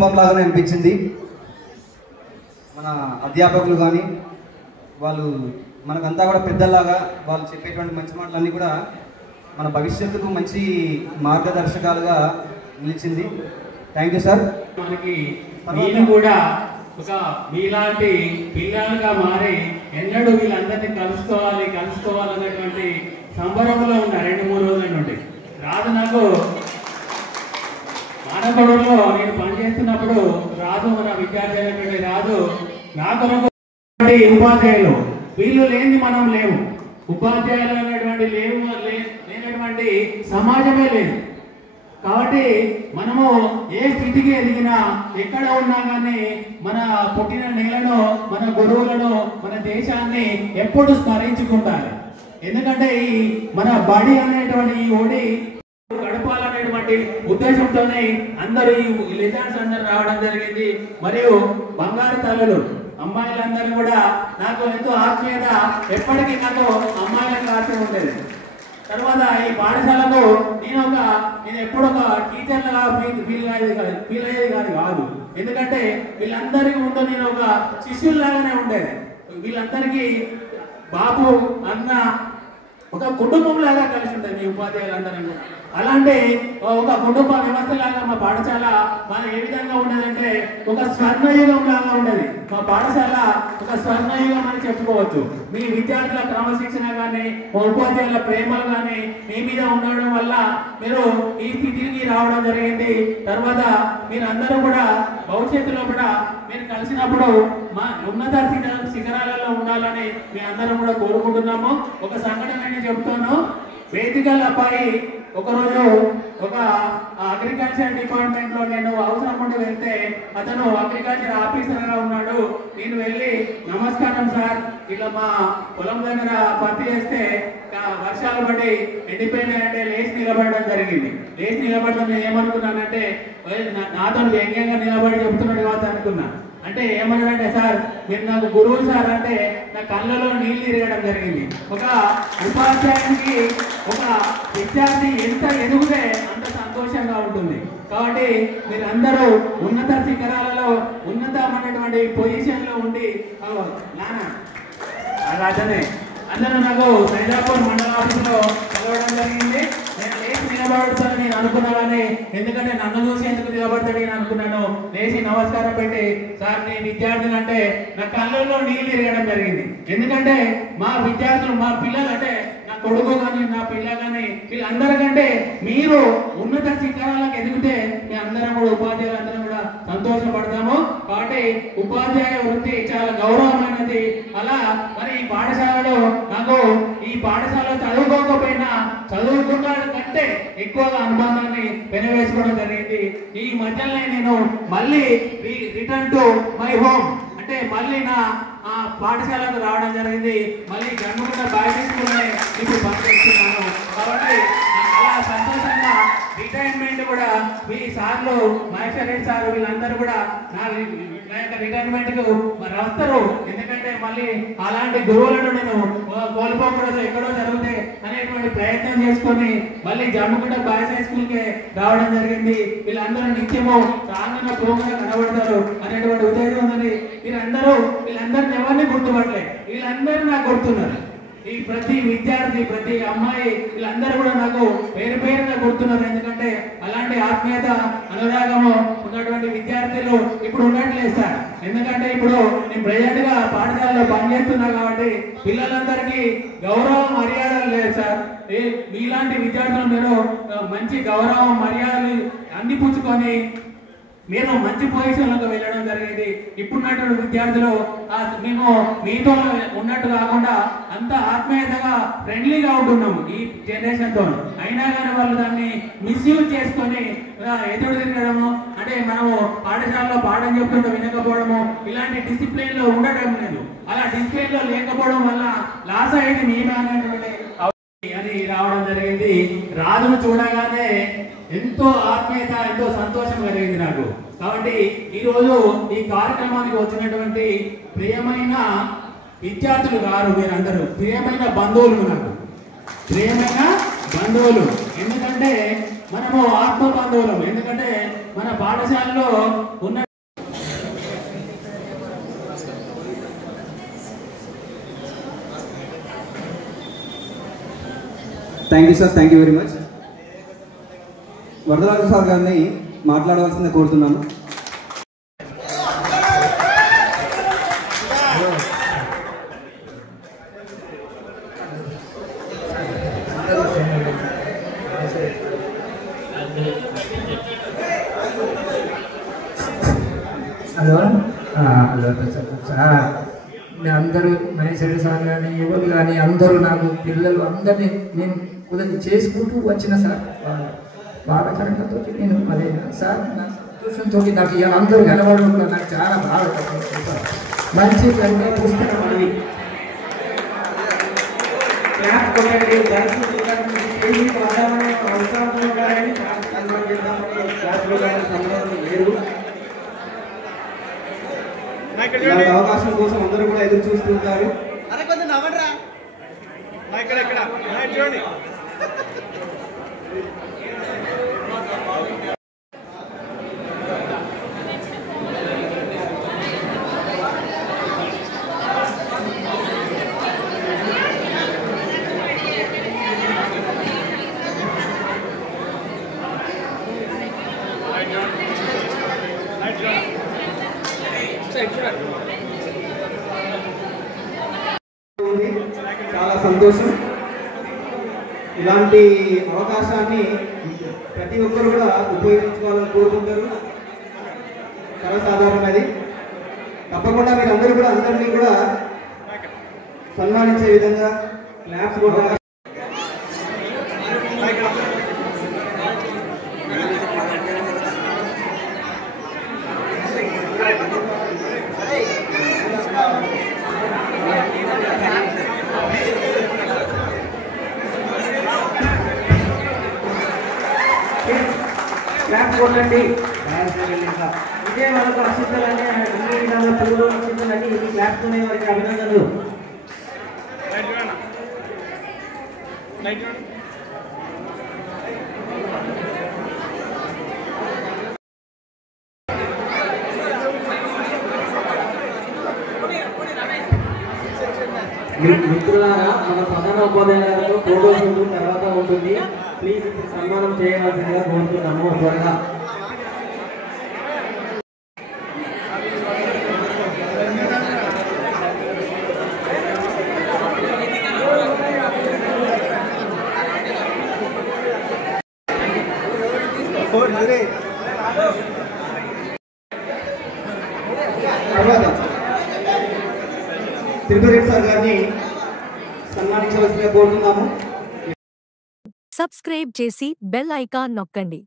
కుటుంబం లాగానే అనిపించింది. మన అధ్యాపకులు కానీ వాళ్ళు మనకంతా కూడా పెద్దలాగా వాళ్ళు చెప్పేటువంటి మంచి మాటలన్నీ కూడా మన భవిష్యత్తుకు మంచి మార్గదర్శకాలుగా నిలిచింది. Thank you sir. మనకి నేను కూడా ఒక మీలాంటి పిల్లలుగా మారి ఎన్నడూ వీళ్ళందరినీ కలుసుకోవాలనేటువంటి సంబరంలో ఉన్న 2-3 రోజుల నుండి రాజు నాకు మానకొండలో నేను పనిచేస్తున్నప్పుడు రాజు మన విద్యార్థి రాజు నా కొరకు ఉపాధ్యాయులు వీళ్ళు లేని మనం లేవు, ఉపాధ్యాయులు అనేటువంటి లేనటువంటి సమాజమే లేదు. కాబట్టి మనము ఏ స్థితికి ఎదిగినా ఎక్కడ ఉన్నా కానీ మన పుట్టిన నేలను, మన గురువులను, మన దేశాన్ని ఎప్పుడు స్మరించుకుంటారు. ఎందుకంటే ఈ మన బడి అనేటువంటి ఈ ఓడి గడపాలనేటువంటి ఉద్దేశంతోనే అందరూ ఈ లెజెండ్స్ అందరూ రావడం జరిగింది. మరియు బంగారు తల్లులు అమ్మాయిలందరూ కూడా నాకు ఎంతో ఆత్మీయత, ఎప్పటికీ నాకు అమ్మాయిలకు ఆశ ఉండేది. తర్వాత ఈ పాఠశాలకు నేను ఎప్పుడు ఒక టీచర్లుగా ఫీల్ అయ్యేది కాదు. ఎందుకంటే వీళ్ళందరికీ ముందు నేను ఒక శిష్యుల్లాగానే ఉండేది. వీళ్ళందరికీ బాబు అన్న ఒక కుటుంబం లాగా కలిసి ఉంటుంది మీ ఉపాధ్యాయులందరూ. అలాంటి ఒక కుటుంబ వ్యవస్థ లాగా మా పాఠశాల మన ఏ విధంగా ఉండేదంటే ఒక స్వర్ణయుగం లాగా ఉండేది. మా పాఠశాల ఒక స్వర్ణయుగం అని చెప్పుకోవచ్చు. మీ విద్యార్థుల క్రమశిక్షణ కానీ, మా ఉపాధ్యాయుల ప్రేమలు కానీ మీ మీద ఉండడం వల్ల మీరు ఈ స్థితికి రావడం జరిగింది. తర్వాత మీరందరూ కూడా భవిష్యత్తులో కూడా మీరు కలిసినప్పుడు మా ఉన్నత శిఖరాలలో ఉండాలని మీ అందరం కూడా కోరుకుంటున్నాము. ఒక సంఘటన నేను చెప్తాను. వేదికల అబ్బాయి ఒకరోజు ఒక అగ్రికల్చర్ డిపార్ట్మెంట్ లో నేను అవసరం ఉండి వెళ్తే అతను అగ్రికల్చర్ ఆఫీసర్ గా ఉన్నాడు. నేను వెళ్ళి నమస్కారం సార్, ఇలా మా పొలం దగ్గర పత్తి చేస్తే వర్షాలు పడి ఎండిపోయినాయంటే లేచి నిలబడడం జరిగింది. లేచి నిలబడడం నేను ఏమనుకున్నానంటే నాతో వ్యంగ్యంగా నిలబడి చెప్తున్నాడు కావచ్చు అనుకున్నా. అంటే ఏమన్నాడంటే సార్ మీరు నాకు గురువు సార్ అంటే నా కళ్ళలో నీళ్ళు తిరగడం జరిగింది. ఒక ఉపాధ్యాయునికి ఒక విద్యార్థి ఎంత ఎదుగుతే అంత సంతోషంగా ఉంటుంది. కాబట్టి మీరందరూ ఉన్నత శిఖరాలలో ఉన్నతమైనటువంటి పొజిషన్లో ఉండి అలానే అందరూ నాకు సైదాపూర్ మండల ఆఫీసులో కలవడం జరిగింది. నేను లేచి నిలబడతానని నేను అనుకున్నా కానీ ఎందుకంటే నన్ను చూసి ఎందుకు నిలబడతాడు నేను అనుకున్నాను. లేచి నమస్కారం పెట్టి సార్ నేను విద్యార్థులు అంటే నా కళ్ళల్లో నీళ్ళు తిరగడం జరిగింది. ఎందుకంటే మా విద్యార్థులు మా పిల్లలు అంటే నా కొడుకు కానీ నా పిల్ల కానీ వీళ్ళందరికంటే మీరు ఉన్నత శిఖరాలకు ఎదిగితే మీ అందరం కూడా ఉపాధ్యాయులు అందరం కూడా సంతోషపడతాము. కాబట్టి ఉపాధ్యాయ వృత్తి చాలా గౌరవమైనది. అలా మరి ఈ పాఠశాలలో నాకు ఈ పాఠశాలలో చదువుకోకపోయినా చదువుకున్న కంటే ఎక్కువగా అనుబంధాన్ని పెనవేసుకోవడం జరిగింది. ఈ మధ్యలో నేను మళ్ళీ రిటర్న్ టు మై హోమ్ అంటే మళ్ళీ నా పాఠశాలకు రావడం జరిగింది. మళ్ళీ గన్నుకుంట బాయ్స్ స్కూల్ని ఇప్పుడు పనిచేస్తున్నాను. కాబట్టి అలా సంతోషంగా రిటైర్మెంట్ కూడా మీ సార్లు మహేశ్వర్ రెడ్డి సార్ వీళ్ళందరూ కూడా నా యొక్క రిటైర్మెంట్ కు మరి వస్తారు. ఎందుకంటే మళ్ళీ అలాంటి గురువులను నేను కోల్పోకూడదు, ఎక్కడో జరిగితే అనేటువంటి ప్రయత్నం చేసుకొని మళ్ళీ జమ్ముకుంట బాయ్స్ హై స్కూల్ కి రావడం జరిగింది. వీళ్ళందరూ నిత్యము సాంగన ప్రోగ్రాం కనబడతారు అనేటువంటి ఉద్దేశం ఉందని వీళ్ళందరిని ఎవరిని గుర్తుపట్టలేదు. వీళ్ళందరూ నాకు గుర్తున్నారు. ఈ ప్రతి విద్యార్థి ప్రతి అమ్మాయి వీళ్ళందరూ కూడా నాకు పేరుగా గుర్తున్నారు. ఎందుకంటే అలాంటి ఆత్మీయత అనురాగము ఉన్నటువంటి విద్యార్థులు ఇప్పుడు ఉండట్లేదు సార్. ఎందుకంటే ఇప్పుడు నేను ప్రెజెంట్ గా పాఠశాలలో పనిచేస్తున్నా కాబట్టి పిల్లలందరికీ గౌరవం మర్యాదలు లేదు సార్. మీలాంటి విద్యార్థులు మీరు మంచి గౌరవం మర్యాదలు అందిపుచ్చుకొని మీరు మంచి పొజిషన్లకు వెళ్ళడం జరిగింది. ఇప్పుడున్నటువంటి విద్యార్థులు మేము మీతో ఉన్నట్టు కాకుండా అంత ఆత్మీయతగా ఫ్రెండ్లీగా ఉంటున్నాము ఈ జనరేషన్తో. అయినా కానీ వాళ్ళు దాన్ని మిస్యూజ్ చేసుకొని ఎదురు తిరగడము అంటే మనము పాఠశాలలో పాఠం చెప్తుంటే వినకపోవడము ఇలాంటి డిసిప్లిన్ లో ఉండడం లేదు. అలా డిసిప్లిన్ లో లేకపోవడం వల్ల లాస్ అయ్యేది మేమే అనేటువంటి అని రావడం జరిగింది. రాజును చూడగానే ఎంతో ఆత్మీయత ఎంతో సంతోషం కలిగింది నాకు. కాబట్టి ఈరోజు ఈ కార్యక్రమానికి వచ్చినటువంటి ప్రియమైన విద్యార్థులు గారు మీరందరూ ప్రియమైన బంధువులు, నాకు ప్రియమైన బంధువులు. ఎందుకంటే మనము ఆత్మ బంధువులం. ఎందుకంటే మన పాఠశాలలో ఉన్న thank you sir, thank you very much. Varadaraju sir గారిని మాట్లాడవలసిందే కోరుతున్నాను. హలో హలో సార్, అందరూ మహేష్ రెడ్డి సార్ కానీ ఎవరు కానీ అందరూ నాకు పిల్లలు అందరినీ నేను కుదిరి చేసుకుంటూ వచ్చిన సార్. బాధాకరంతో నేను మరి సార్ నా సంతోషంతో నాకు ఇలా అందరూ కనబడడం నాకు చాలా బాగా సార్. మంచి పుస్తకం అది ఇలాంటి అవకాశం కోసం అందరూ కూడా ఎదురు చూస్తుంటారు. చాలా సంతోషం. ఇలాంటి అవకాశాన్ని ప్రతి ఒక్కరు కూడా ఉపయోగించుకోవాలని కోరుకుంటారు. సర్వసాధారణది. తప్పకుండా మీరు అందరూ కూడా అందరినీ కూడా సన్మానించే విధంగా క్లాప్స్ కూడా క్లాప్ కొట్టండి. ఇదే వాళ్ళకు అక్షించాలని అన్ని విధాలుగా పూర్వ అక్షించాలని ఈ క్లాప్తోనే వారికి అభినందనలు. మిత్రులారా, మన ప్రధాన ఉపాధ్యాయులతో ఫోటో షూట్ తర్వాత ఉంటుంది. ప్లీజ్ ఇప్పుడు సన్మానం చేయవలసిందిగా కోరుతున్నాము. త్వరగా తర్వాత తిరుపతి రెడ్డి సార్ గారిని సన్మానించవలసిందిగా కోరుతున్నాము. సబ్స్క్రైబ్ చేసి బెల్ ఐకాన్ నొక్కండి.